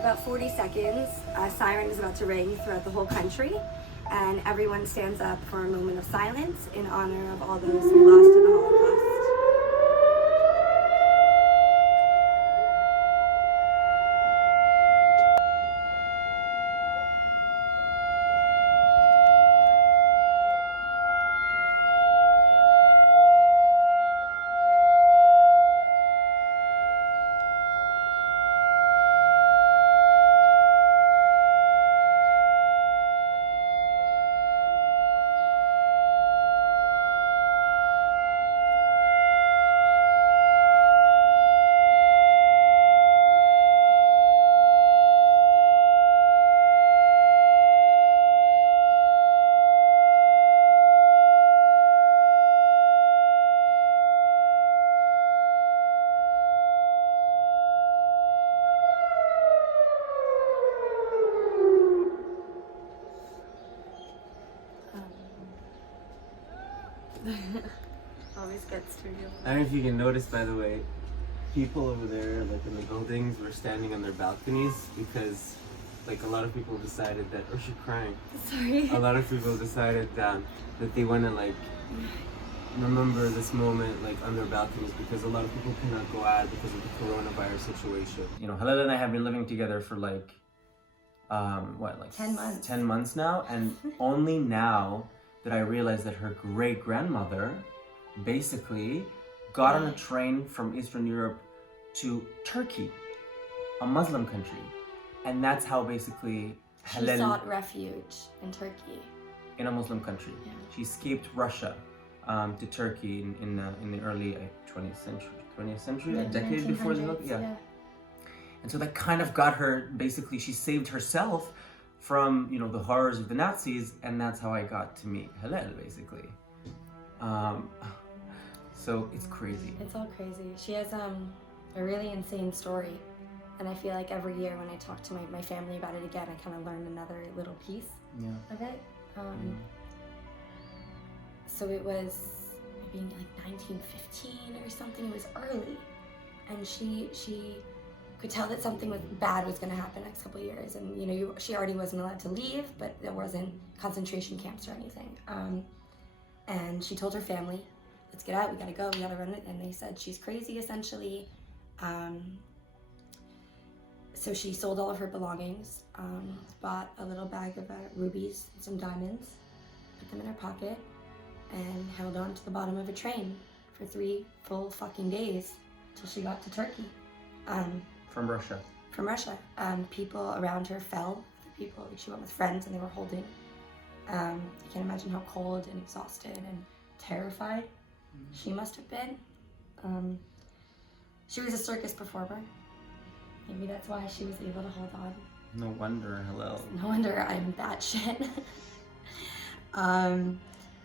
about 40 seconds, a siren is about to ring throughout the whole country, and everyone stands up for a moment of silence in honor of all those we lost in the Holocaust. Always gets to you. I don't know if you can notice, by the way, people over there, like in the buildings, were standing on their balconies because, like, a lot of people decided that, or she's crying. Sorry. A lot of people decided that they want to, like, remember this moment, like, on their balconies because a lot of people cannot go out because of the coronavirus situation. You know, Hallel and I have been living together for, like, 10 months. 10 months now, and only now that I realized that her great-grandmother basically got on a train from Eastern Europe to Turkey, a Muslim country. And that's how basically She sought refuge in Turkey. in a Muslim country. Yeah. She escaped Russia to Turkey in the early 20th century, a decade before the Holocaust. Yeah. And so that kind of got her, basically, she saved herself from, you know, the horrors of the Nazis, and that's how I got to meet Hallel, basically. So it's crazy. It's all crazy. She has a really insane story, and I feel like every year when I talk to my family about it again, I kind of learn another little piece of it. So it was maybe like 1915 or something. It was early, and she could tell that something bad was going to happen next couple of years, and you know, she already wasn't allowed to leave, but there wasn't concentration camps or anything. And she told her family, "Let's get out. We gotta go. We gotta run it." And they said she's crazy, essentially. So she sold all of her belongings, bought a little bag of rubies and some diamonds, put them in her pocket, and held on to the bottom of a train for 3 full fucking days till she got to Turkey. From Russia. From Russia. People around her fell. People, she went with friends and they were holding. I can't imagine how cold and exhausted and terrified she must have been. She was a circus performer. Maybe that's why she was able to hold on. No wonder, Hallel. No wonder I'm that shit.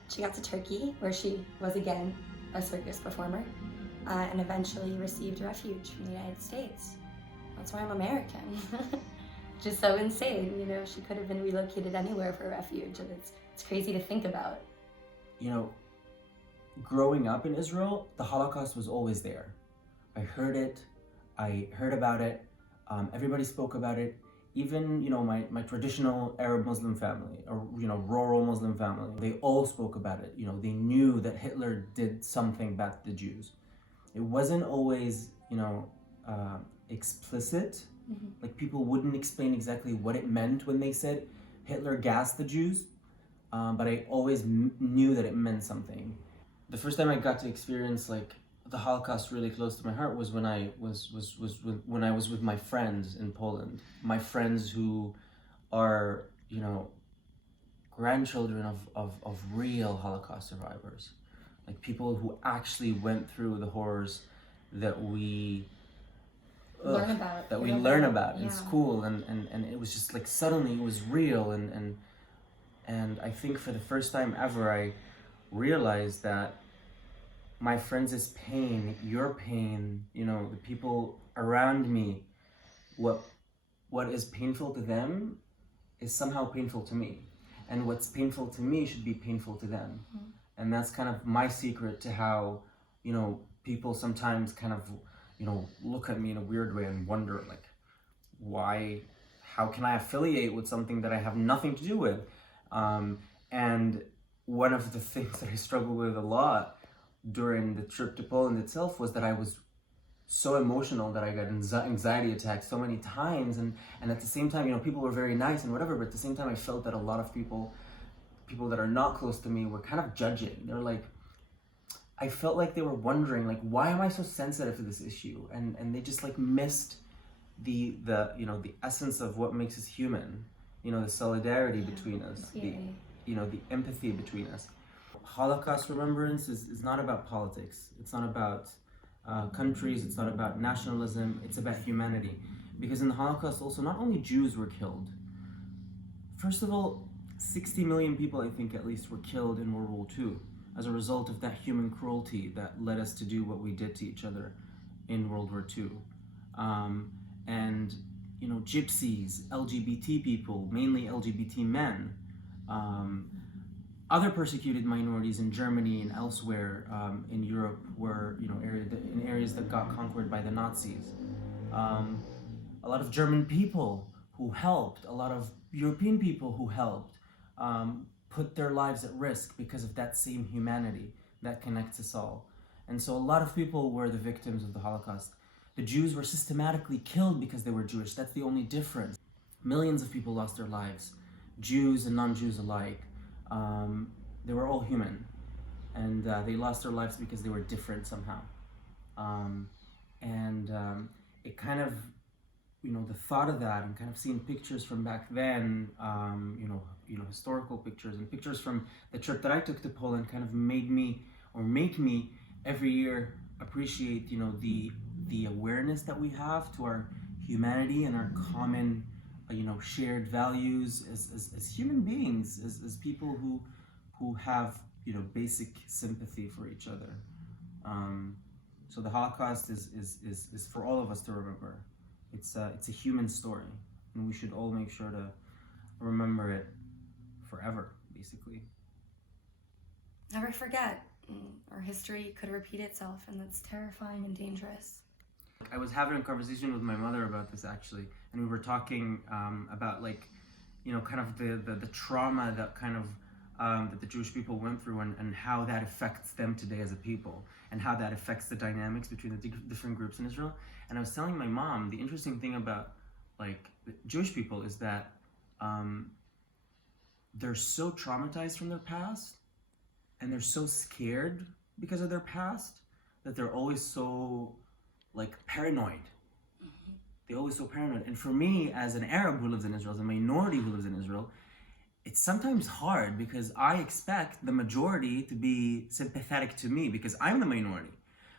She got to Turkey, where she was again a circus performer, and eventually received refuge from the United States. That's why I'm American. Just so insane, you know, she could have been relocated anywhere for refuge, and it's crazy to think about. You know, growing up in Israel, the Holocaust was always there. I heard it, I heard about it, everybody spoke about it. Even, you know, my traditional Arab Muslim family, or, you know, rural Muslim family, they all spoke about it. You know, they knew that Hitler did something bad to the Jews. It wasn't always, you know, explicit. Like, people wouldn't explain exactly what it meant when they said Hitler gassed the Jews, but I always knew that it meant something. The first time I got to experience, like, the Holocaust really close to my heart was when I was with my friends in Poland. My friends who are, you know, grandchildren of real Holocaust survivors. Like, people who actually went through the horrors that we learn about. That we learn about in school, and it was just like suddenly it was real, and I think for the first time ever I realized that my friends' pain, your pain, you know, the people around me, what is painful to them is somehow painful to me, and what's painful to me should be painful to them. And that's kind of my secret to how, you know, people sometimes kind of, you know, look at me in a weird way and wonder, like, how can I affiliate with something that I have nothing to do with? And one of the things that I struggled with a lot during the trip to Poland itself was that I was so emotional that I got anxiety attacks so many times, and at the same time, people were very nice and whatever, but at the same time I felt that a lot of people that are not close to me were kind of judging. They're like, I felt like they were wondering, like, why am I so sensitive to this issue? And they just like missed the essence of what makes us human, the solidarity between us, the empathy between us. Holocaust remembrance is not about politics. It's not about countries. It's not about nationalism. It's about humanity. Because in the Holocaust also, not only Jews were killed. First of all, 60 million people, I think at least, were killed in World War II as a result of that human cruelty that led us to do what we did to each other in World War II. And gypsies, LGBT people, mainly LGBT men, other persecuted minorities in Germany and elsewhere in Europe were, in areas that got conquered by the Nazis. A lot of German people who helped, a lot of European people who helped, put their lives at risk because of that same humanity that connects us all. And so a lot of people were the victims of the Holocaust. The Jews were systematically killed because they were Jewish. That's the only difference. Millions of people lost their lives, Jews and non-Jews alike. They were all human, and they lost their lives because they were different somehow. It kind of, the thought of that, and kind of seeing pictures from back then, historical pictures and pictures from the trip that I took to Poland, kind of make me every year appreciate, the awareness that we have to our humanity and our common, shared values as human beings, as people who have, basic sympathy for each other. So the Holocaust is for all of us to remember. It's a human story, and we should all make sure to remember it forever, basically. Never forget. Our history could repeat itself, and that's terrifying and dangerous. I was having a conversation with my mother about this, actually, and we were talking about, kind of the trauma that kind of that the Jewish people went through, and how that affects them today as a people, and how that affects the dynamics between the different groups in Israel. And I was telling my mom, the interesting thing about the Jewish people is that they're so traumatized from their past, and they're so scared because of their past, that they're always so paranoid. Mm-hmm. They're always so paranoid. And for me, as an Arab who lives in Israel, as a minority who lives in Israel, it's sometimes hard because I expect the majority to be sympathetic to me because I'm the minority.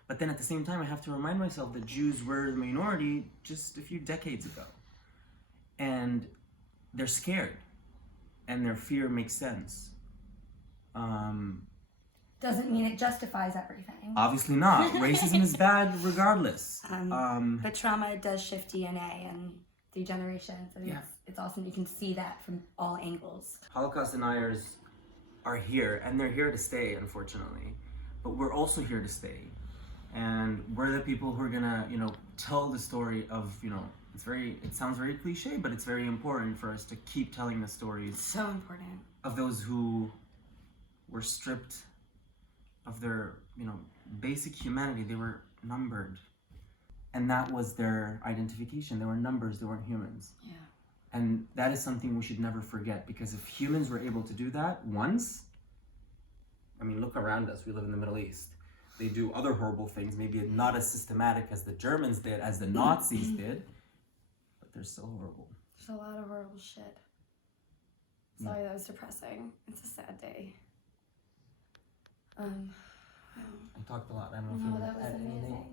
But then at the same time, I have to remind myself that Jews were the minority just a few decades ago. And they're scared, and their fear makes sense. Doesn't mean it justifies everything. Obviously not. Racism is bad regardless. But trauma does shift DNA and through generations. I mean, it's awesome. You can see that from all angles. Holocaust deniers are here, and they're here to stay, unfortunately. But we're also here to stay. And we're the people who are gonna, tell the story of, it sounds very cliche, but it's very important for us to keep telling the stories. So important. Of those who were stripped of their, basic humanity. They were numbered. And that was their identification. They were numbers, they weren't humans. Yeah. And that is something we should never forget, because if humans were able to do that once, look around us, we live in the Middle East. They do other horrible things, maybe not as systematic as the Germans did, as the Nazis did, but they're still horrible. There's a lot of horrible shit. Sorry, that was depressing. It's a sad day. I talked a lot. I don't know if you want to add anything.